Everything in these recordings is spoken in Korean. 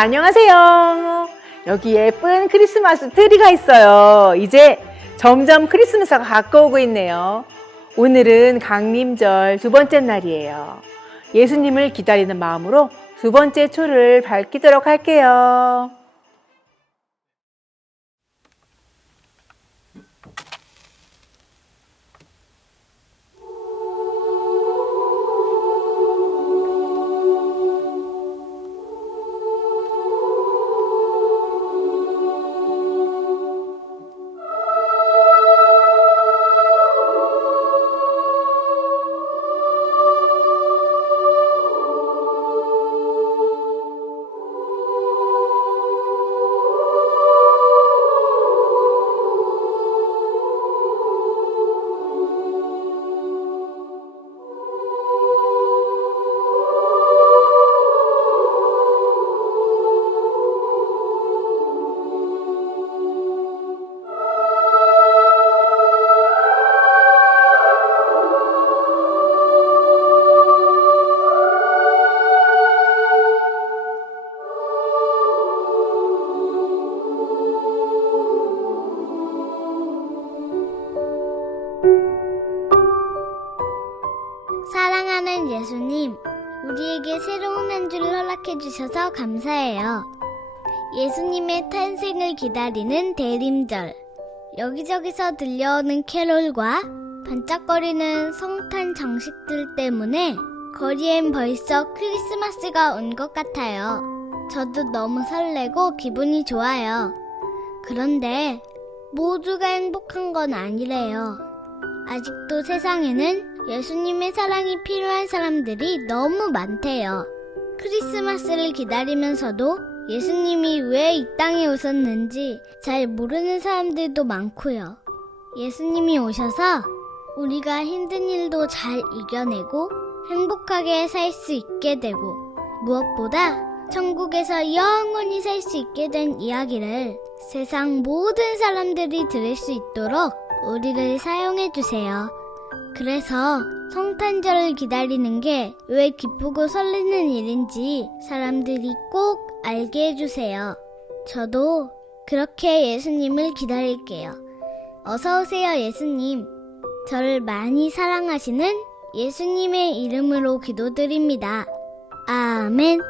안녕하세요. 여기 예쁜 크리스마스 트리가 있어요. 이제 점점 크리스마스가 가까우고 있네요. 오늘은 강림절 두 번째 날이에요. 예수님을 기다리는 마음으로 두 번째 초를 밝히도록 할게요. 사랑하는 예수님, 우리에게 새로운 한 주를 허락해 주셔서 감사해요. 예수님의 탄생을 기다리는 대림절, 여기저기서 들려오는 캐롤과 반짝거리는 성탄 장식들 때문에 거리엔 벌써 크리스마스가 온 것 같아요. 저도 너무 설레고 기분이 좋아요. 그런데 모두가 행복한 건 아니래요. 아직도 세상에는 예수님의 사랑이 필요한 사람들이 너무 많대요. 크리스마스를 기다리면서도 예수님이 왜 이 땅에 오셨는지 잘 모르는 사람들도 많고요. 예수님이 오셔서 우리가 힘든 일도 잘 이겨내고 행복하게 살 수 있게 되고 무엇보다 천국에서 영원히 살 수 있게 된 이야기를 세상 모든 사람들이 들을 수 있도록 우리를 사용해 주세요. 그래서 성탄절을 기다리는 게 왜 기쁘고 설레는 일인지 사람들이 꼭 알게 해주세요. 저도 그렇게 예수님을 기다릴게요. 어서오세요, 예수님. 저를 많이 사랑하시는 예수님의 이름으로 기도드립니다. 아멘.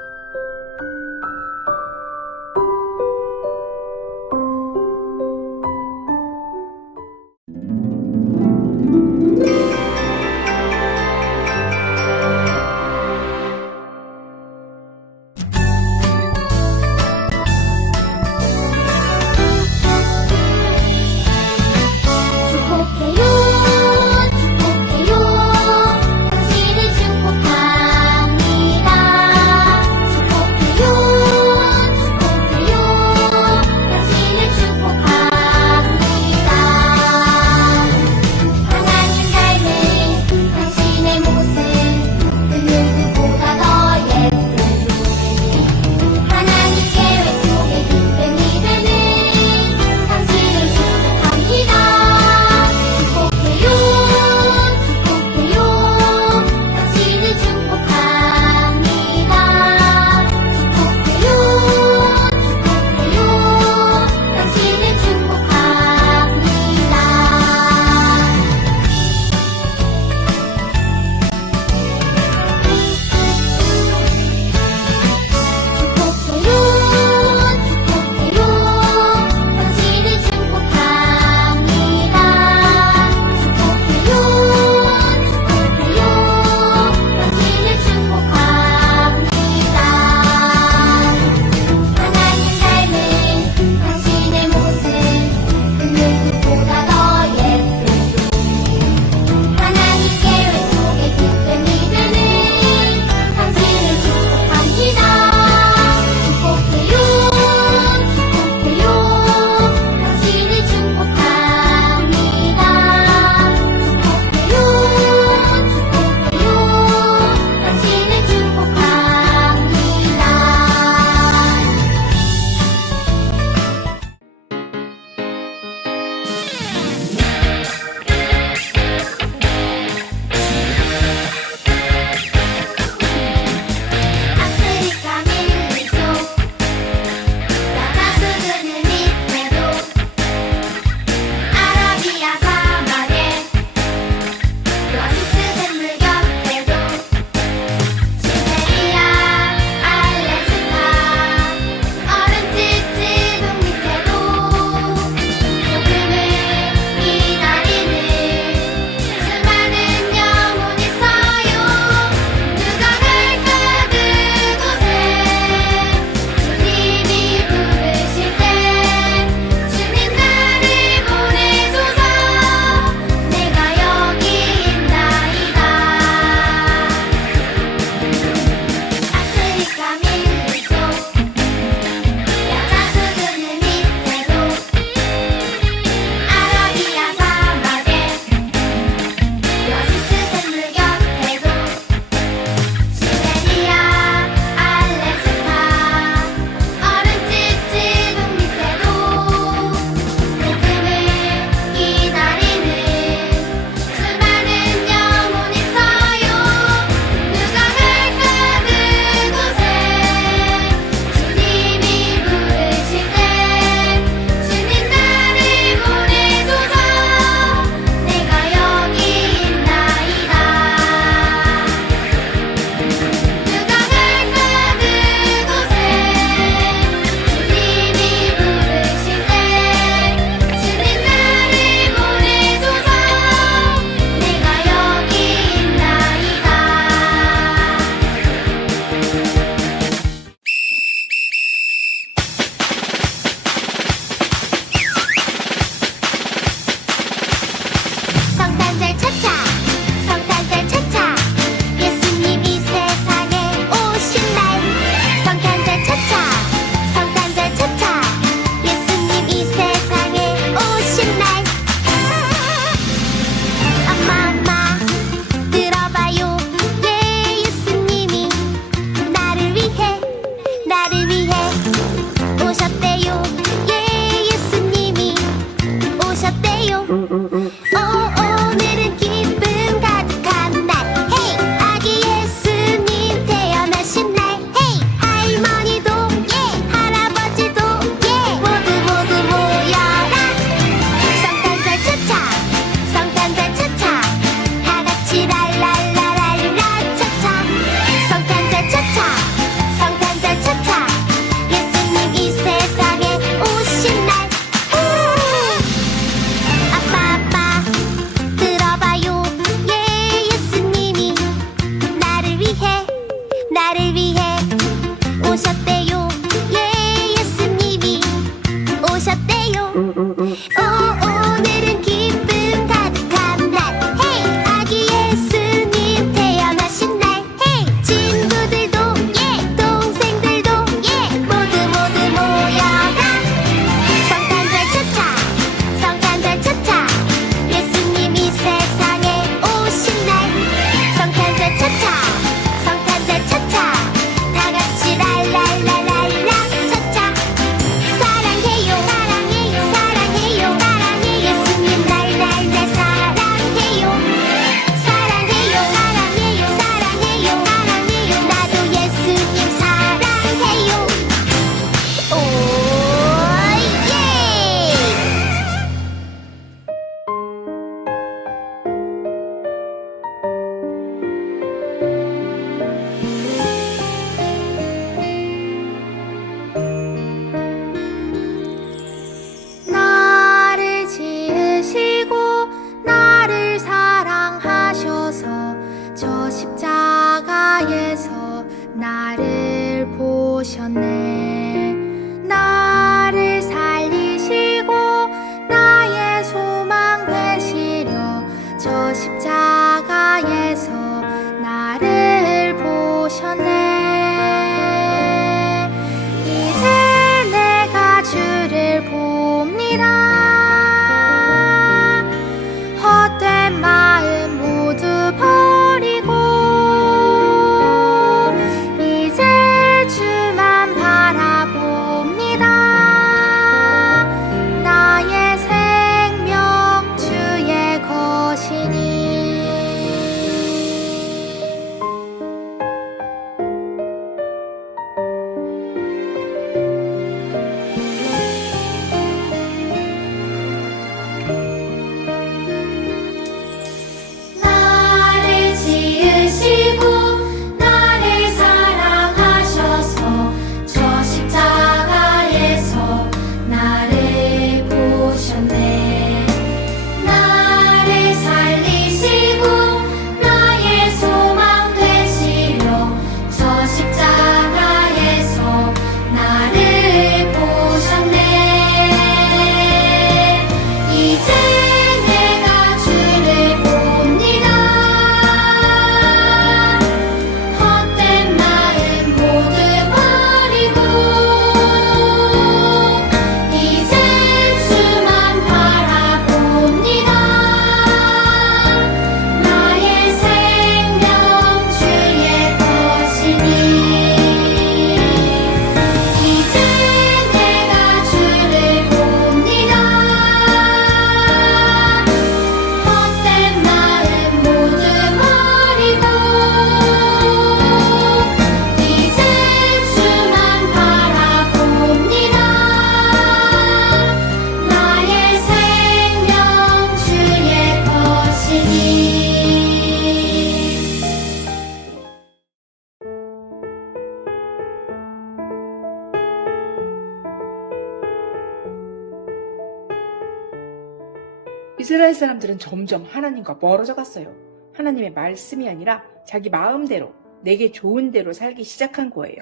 이스라엘 사람들은 점점 하나님과 멀어져 갔어요. 하나님의 말씀이 아니라 자기 마음대로, 내게 좋은 대로 살기 시작한 거예요.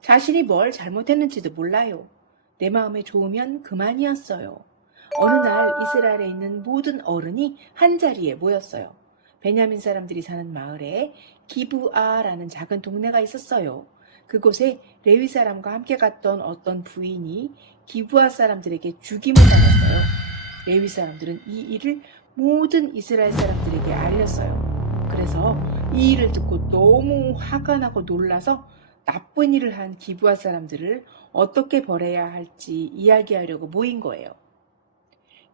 자신이 뭘 잘못했는지도 몰라요. 내 마음에 좋으면 그만이었어요. 어느 날 이스라엘에 있는 모든 어른이 한자리에 모였어요. 베냐민 사람들이 사는 마을에 기브아라는 작은 동네가 있었어요. 그곳에 레위 사람과 함께 갔던 어떤 부인이 기브아 사람들에게 죽임을 당했어요. 레위 사람들은 이 일을 모든 이스라엘 사람들에게 알렸어요. 그래서 이 일을 듣고 너무 화가 나고 놀라서 나쁜 일을 한 기브아 사람들을 어떻게 벌해야 할지 이야기하려고 모인 거예요.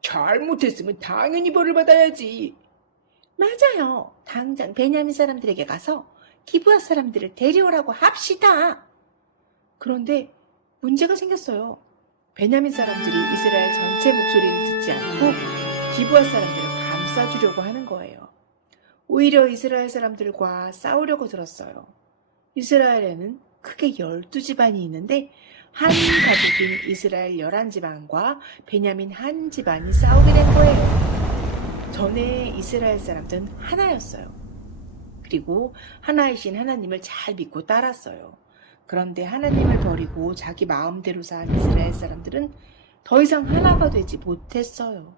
잘못했으면 당연히 벌을 받아야지. 맞아요. 당장 베냐민 사람들에게 가서 기브아 사람들을 데려오라고 합시다. 그런데 문제가 생겼어요. 베냐민 사람들이 이스라엘 전체 목소리를 듣지 않고 기브아 사람들을 감싸주려고 하는 거예요. 오히려 이스라엘 사람들과 싸우려고 들었어요. 이스라엘에는 크게 12집안이 있는데 한 가족인 이스라엘 11집안과 베냐민 한 집안이 싸우게 된 거예요. 전에 이스라엘 사람들은 하나였어요. 그리고 하나이신 하나님을 잘 믿고 따랐어요. 그런데 하나님을 버리고 자기 마음대로 산 이스라엘 사람들은 더 이상 하나가 되지 못했어요.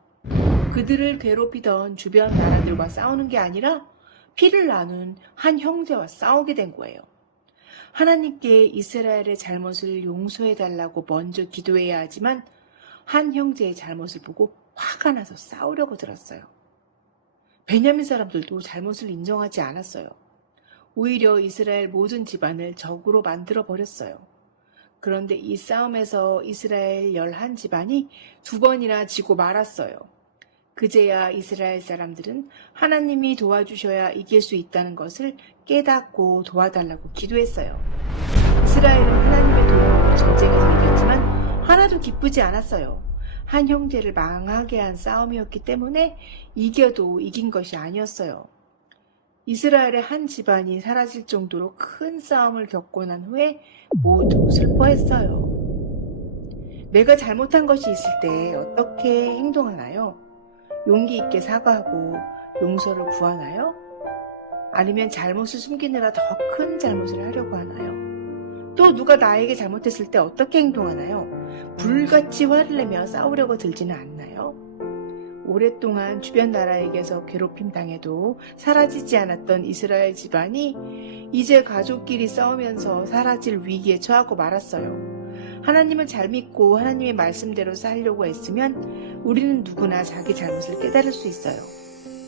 그들을 괴롭히던 주변 나라들과 싸우는 게 아니라 피를 나눈 한 형제와 싸우게 된 거예요. 하나님께 이스라엘의 잘못을 용서해달라고 먼저 기도해야 하지만 한 형제의 잘못을 보고 화가 나서 싸우려고 들었어요. 베냐민 사람들도 잘못을 인정하지 않았어요. 오히려 이스라엘 모든 집안을 적으로 만들어 버렸어요. 그런데 이 싸움에서 이스라엘 11집안이 2번이나 지고 말았어요. 그제야 이스라엘 사람들은 하나님이 도와주셔야 이길 수 있다는 것을 깨닫고 도와달라고 기도했어요. 이스라엘은 하나님의 도움으로 전쟁에서 이겼지만 하나도 기쁘지 않았어요. 한 형제를 망하게 한 싸움이었기 때문에 이겨도 이긴 것이 아니었어요. 이스라엘의 한 집안이 사라질 정도로 큰 싸움을 겪고 난 후에 모두 슬퍼했어요. 내가 잘못한 것이 있을 때 어떻게 행동하나요? 용기 있게 사과하고 용서를 구하나요? 아니면 잘못을 숨기느라 더 큰 잘못을 하려고 하나요? 또 누가 나에게 잘못했을 때 어떻게 행동하나요? 불같이 화를 내며 싸우려고 들지는 않나요? 오랫동안 주변 나라에게서 괴롭힘 당해도 사라지지 않았던 이스라엘 집안이 이제 가족끼리 싸우면서 사라질 위기에 처하고 말았어요. 하나님을 잘 믿고 하나님의 말씀대로 살려고 했으면 우리는 누구나 자기 잘못을 깨달을 수 있어요.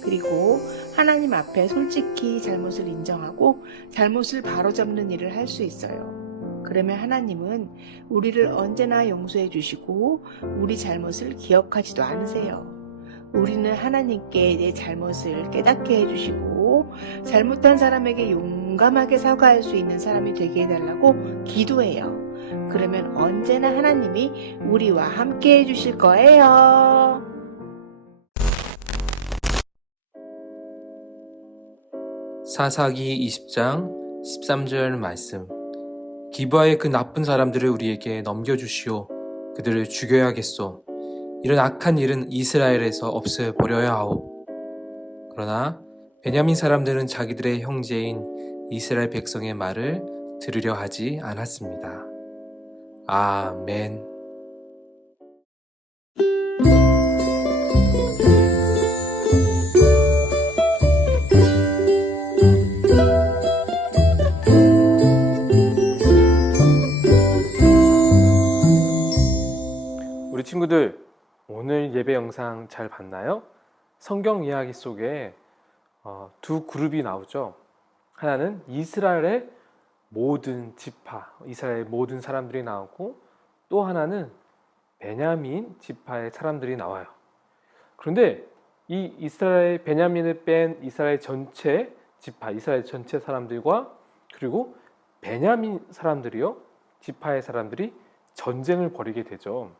그리고 하나님 앞에 솔직히 잘못을 인정하고 잘못을 바로잡는 일을 할 수 있어요. 그러면 하나님은 우리를 언제나 용서해 주시고 우리 잘못을 기억하지도 않으세요. 우리는 하나님께 내 잘못을 깨닫게 해주시고 잘못한 사람에게 용감하게 사과할 수 있는 사람이 되게 해달라고 기도해요. 그러면 언제나 하나님이 우리와 함께 해주실 거예요. 사사기 20장 13절 말씀. 기브아의 그 나쁜 사람들을 우리에게 넘겨주시오. 그들을 죽여야겠소. 이런 악한 일은 이스라엘에서 없애버려야 하오. 그러나 베냐민 사람들은 자기들의 형제인 이스라엘 백성의 말을 들으려 하지 않았습니다. 아멘. 우리 친구들, 오늘 예배 영상 잘 봤나요? 성경 이야기 속에 두 그룹이 나오죠. 하나는 이스라엘의 모든 지파, 이스라엘 모든 사람들이 나오고 또 하나는 베냐민 지파의 사람들이 나와요. 그런데 이 이스라엘 베냐민을 뺀 이스라엘 전체 지파, 이스라엘 전체 사람들과 그리고 베냐민 사람들이요, 지파의 사람들이 전쟁을 벌이게 되죠.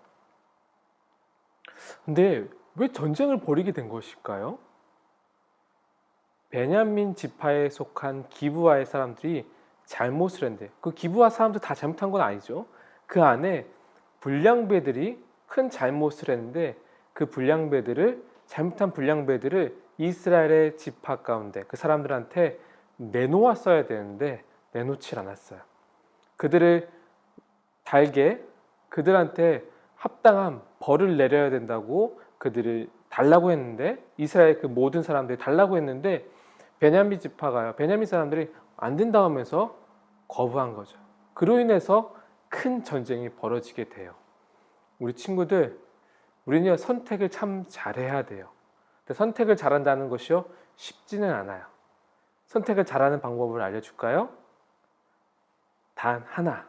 근데 왜 전쟁을 벌이게 된 것일까요? 베냐민 지파에 속한 기브아의 사람들이 잘못을 했는데, 그 기브아 사람들 다 잘못한 건 아니죠. 그 안에 불량배들이 큰 잘못을 했는데 그 불량배들을 잘못한 불량배들을 이스라엘의 지파 가운데 그 사람들한테 내놓았어야 되는데 내놓질 않았어요. 그들을 달게 그들한테 합당한 벌을 내려야 된다고 그들을 달라고 했는데 이스라엘 그 모든 사람들이 달라고 했는데 베냐민 지파가요. 베냐민 사람들이 안 된다 하면서 거부한 거죠. 그로 인해서 큰 전쟁이 벌어지게 돼요. 우리 친구들, 우리는 선택을 참 잘해야 돼요. 근데 선택을 잘한다는 것이요 쉽지는 않아요. 선택을 잘하는 방법을 알려줄까요? 단 하나.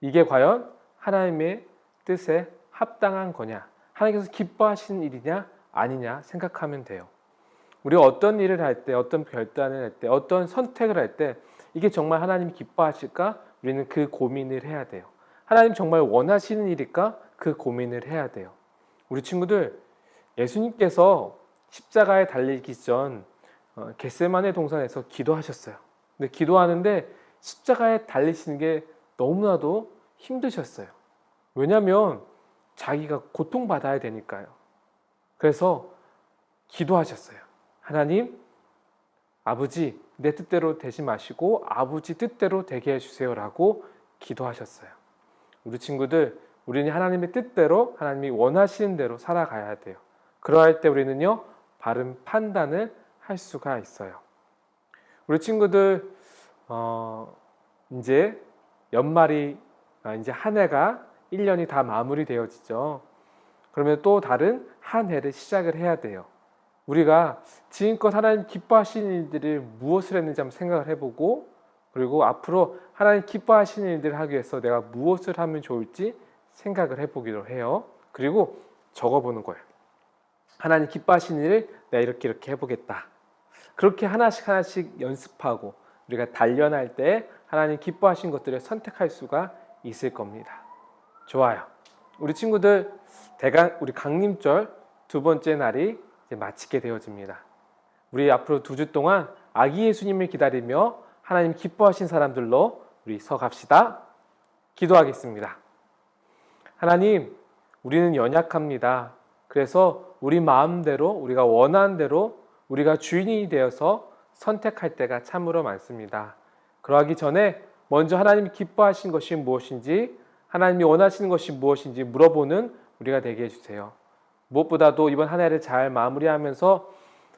이게 과연 하나님의 뜻에 합당한 거냐, 하나님께서 기뻐하시는 일이냐 아니냐 생각하면 돼요. 우리가 어떤 일을 할 때, 어떤 결단을 할 때, 어떤 선택을 할 때 이게 정말 하나님이 기뻐하실까? 우리는 그 고민을 해야 돼요. 하나님 정말 원하시는 일일까? 그 고민을 해야 돼요. 우리 친구들, 예수님께서 십자가에 달리기 전 겟세마네 동산에서 기도하셨어요. 근데 기도하는데 십자가에 달리시는 게 너무나도 힘드셨어요. 왜냐하면 자기가 고통받아야 되니까요. 그래서 기도하셨어요. 하나님, 아버지 내 뜻대로 되지 마시고 아버지 뜻대로 되게 해주세요 라고 기도하셨어요. 우리 친구들, 우리는 하나님의 뜻대로 하나님이 원하시는 대로 살아가야 돼요. 그러할 때 우리는요 바른 판단을 할 수가 있어요. 우리 친구들 이제 연말이 이제 한 해가 1년이 다 마무리되어지죠. 그러면 또 다른 한 해를 시작을 해야 돼요. 우리가 지금껏 하나님 기뻐하시는 일들을 무엇을 했는지 한번 생각을 해보고, 그리고 앞으로 하나님 기뻐하시는 일들을 하기 위해서 내가 무엇을 하면 좋을지 생각을 해보기로 해요. 그리고 적어보는 거예요. 하나님 기뻐하시는 일을 내가 이렇게 해보겠다. 그렇게 하나씩 연습하고 우리가 단련할 때 하나님 기뻐하신 것들을 선택할 수가 있을 겁니다. 좋아요. 우리 친구들, 우리 강림절 두 번째 날이 이제 마치게 되어집니다. 우리 앞으로 2주 동안 아기 예수님을 기다리며 하나님 기뻐하신 사람들로 우리 서갑시다. 기도하겠습니다. 하나님, 우리는 연약합니다. 그래서 우리 마음대로, 우리가 원하는 대로 우리가 주인이 되어서 선택할 때가 참으로 많습니다. 그러하기 전에 먼저 하나님이 기뻐하신 것이 무엇인지, 하나님이 원하시는 것이 무엇인지 물어보는 우리가 되게 해주세요. 무엇보다도 이번 한 해를 잘 마무리하면서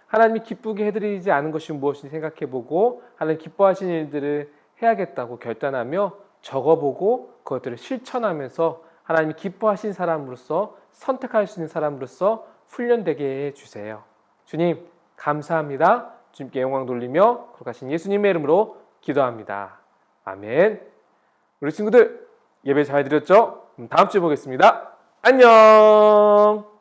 하나님이 기쁘게 해드리지 않은 것이 무엇인지 생각해보고 하나님 기뻐하시는 일들을 해야겠다고 결단하며 적어보고 그것들을 실천하면서 하나님이 기뻐하신 사람으로서 선택할 수 있는 사람으로서 훈련되게 해주세요. 주님 감사합니다. 주님께 영광 돌리며 거룩하신 예수님의 이름으로 기도합니다. 아멘. 우리 친구들 예배 잘 드렸죠? 다음 주에 보겠습니다. 안녕.